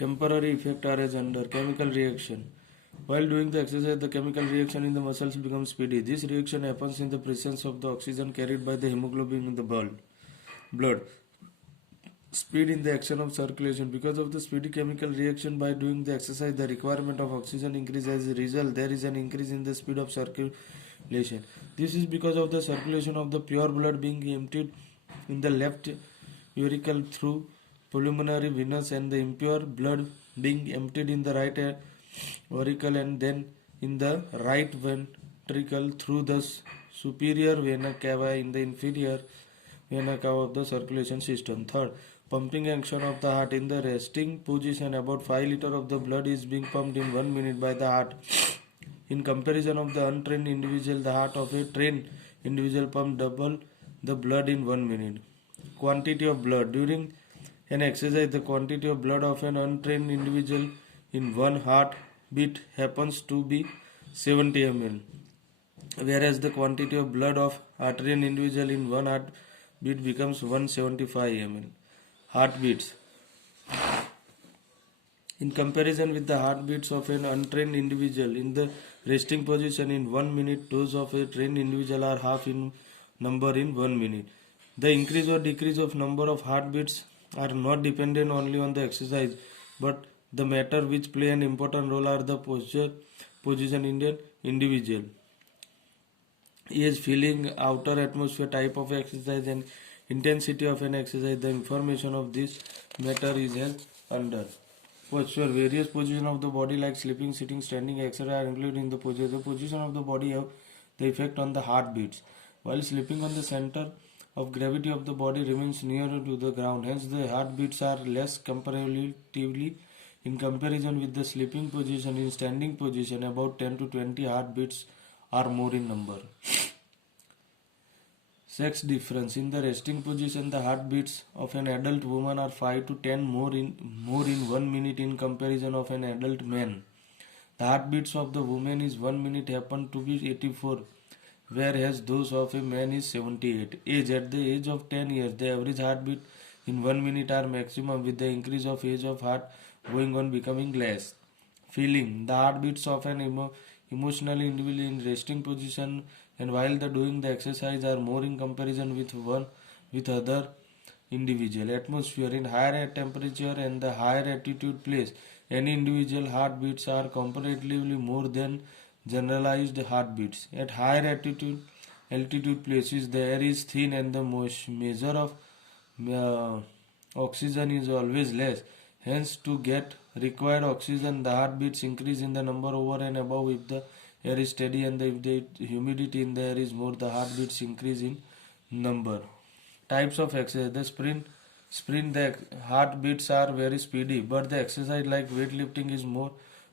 Temporary effect are as under chemical reaction. While doing the exercise, the chemical reaction in the muscles becomes speedy. This reaction happens in the presence of the oxygen carried by the hemoglobin in the blood. Speed in the action of circulation. Because of the speedy chemical reaction by doing the exercise, the requirement of oxygen increases. As a result, there is an increase in the speed of circulation. This is because of the circulation of the pure blood being emptied in the left auricle through pulmonary venous, and the impure blood being emptied in the right auricle and then in the right ventricle through the superior vena cava in the inferior vena cava of the circulation system. Third, pumping action of the heart. In the resting position, about 5 liters of the blood is being pumped in 1 minute by the heart. In comparison of the untrained individual, the heart of a trained individual pump double the blood in 1 minute. Quantity of blood. During an exercise, the quantity of blood of an untrained individual in one heartbeat happens to be 70 ml, whereas the quantity of blood of trained individual in one heartbeat becomes 175 ml. Heartbeats. In comparison with the heartbeats of an untrained individual in the resting position in 1 minute, those of a trained individual are half in number in 1 minute. The increase or decrease of number of heartbeats are not dependent only on the exercise, but the matter which play an important role are the position in an individual, age, feeling, outer atmosphere, type of exercise, and intensity of an exercise. The information of this matter is as under. Posture. Various positions of the body like sleeping, sitting, standing, etc. are included in the posture. The position of the body have the effect on the heartbeats. While sleeping, on the center of gravity of the body remains nearer to the ground. Hence, the heartbeats are less comparatively in comparison with the sleeping position. In standing position, about 10 to 20 heartbeats are more in number. Sex difference. In the resting position, the heartbeats of an adult woman are 5 to 10 more in 1 minute in comparison of an adult man. The heartbeats of the woman is 1 minute happen to be 84, whereas those of a man is 78. Age. At the age of 10 years, the average heartbeat in 1 minute are maximum, with the increase of age of heart going on becoming less. Feeling. The heartbeats of an emotionally individual in resting position and while the doing the exercise are more in comparison with other individual. Atmosphere. In higher temperature and the higher altitude place, any individual heartbeats are comparatively more than generalized heartbeats. At higher altitude places, the air is thin and the measure of oxygen is always less. Hence, to get required oxygen, the heartbeats increase in the number over and above if the air is steady, and if the humidity in the air is more, the heartbeats increase in number. Types of exercise. The sprint, the heartbeats are very speedy, but the exercise like weightlifting is more,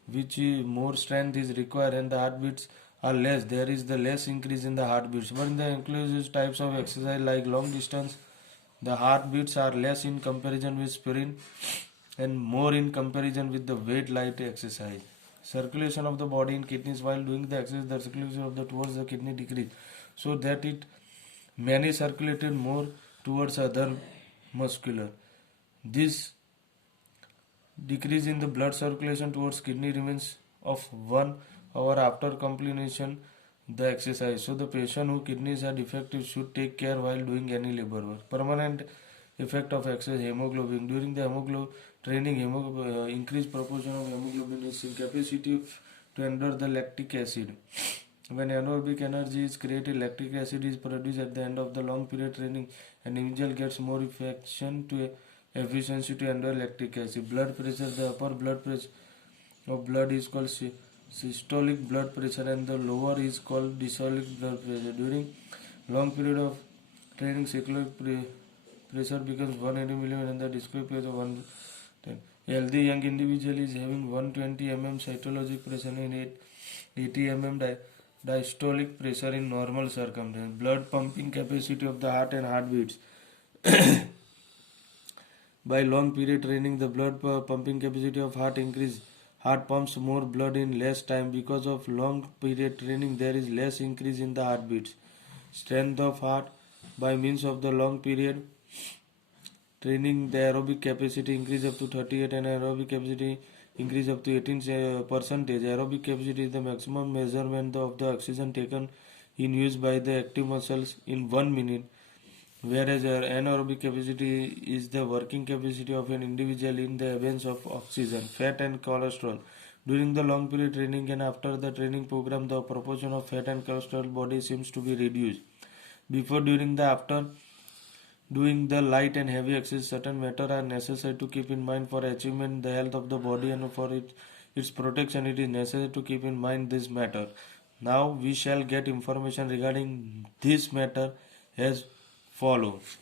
more strength is required and the heartbeats are less. There is the less increase in the heartbeats. But in the inclusive types of exercise like long distance, the heartbeats are less in comparison with sprint and more in comparison with the weight light exercise. Circulation of the body in kidneys. While doing the exercise, the circulation of the towards the kidney decrease, so that it many circulated more towards other muscular. This decrease in the blood circulation towards kidney remains of 1 hour after completion the exercise. So the patient whose kidneys are defective should take care while doing any labor work. Permanent effect of exercise. Hemoglobin. During the hemoglobin training, increased proportion of hemoglobin is in capacity to endure the lactic acid. When anaerobic energy is created, lactic acid is produced at the end of the long period training, and individual gets more efficiency to endure lactic acid. Blood pressure. The upper blood pressure of blood is called systolic blood pressure and the lower is called diastolic blood pressure. During long period of training, systolic pressure becomes 180 mm and the diastolic pressure 110. A healthy young individual is having 120 mm systolic pressure and 80 mm diastolic pressure in normal circumstances. Blood pumping capacity of the heart and heartbeats. By long period training, the blood pumping capacity of heart increase. Heart pumps more blood in less time. Because of long period training, there is less increase in the heartbeats. Strength of heart. By means of the long period training the aerobic capacity increase up to 38 and aerobic capacity increase up to 18 percentage. Aerobic capacity is the maximum measurement of the oxygen taken in use by the active muscles in 1 minute, whereas anaerobic capacity is the working capacity of an individual in the absence of oxygen. Fat and cholesterol. During the long period training and after the training program, the proportion of fat and cholesterol body seems to be reduced. Before, during, the after doing the light and heavy exercise, certain matters are necessary to keep in mind for achievement the health of the body and for its protection. It is necessary to keep in mind this matter. Now we shall get information regarding this matter as follows.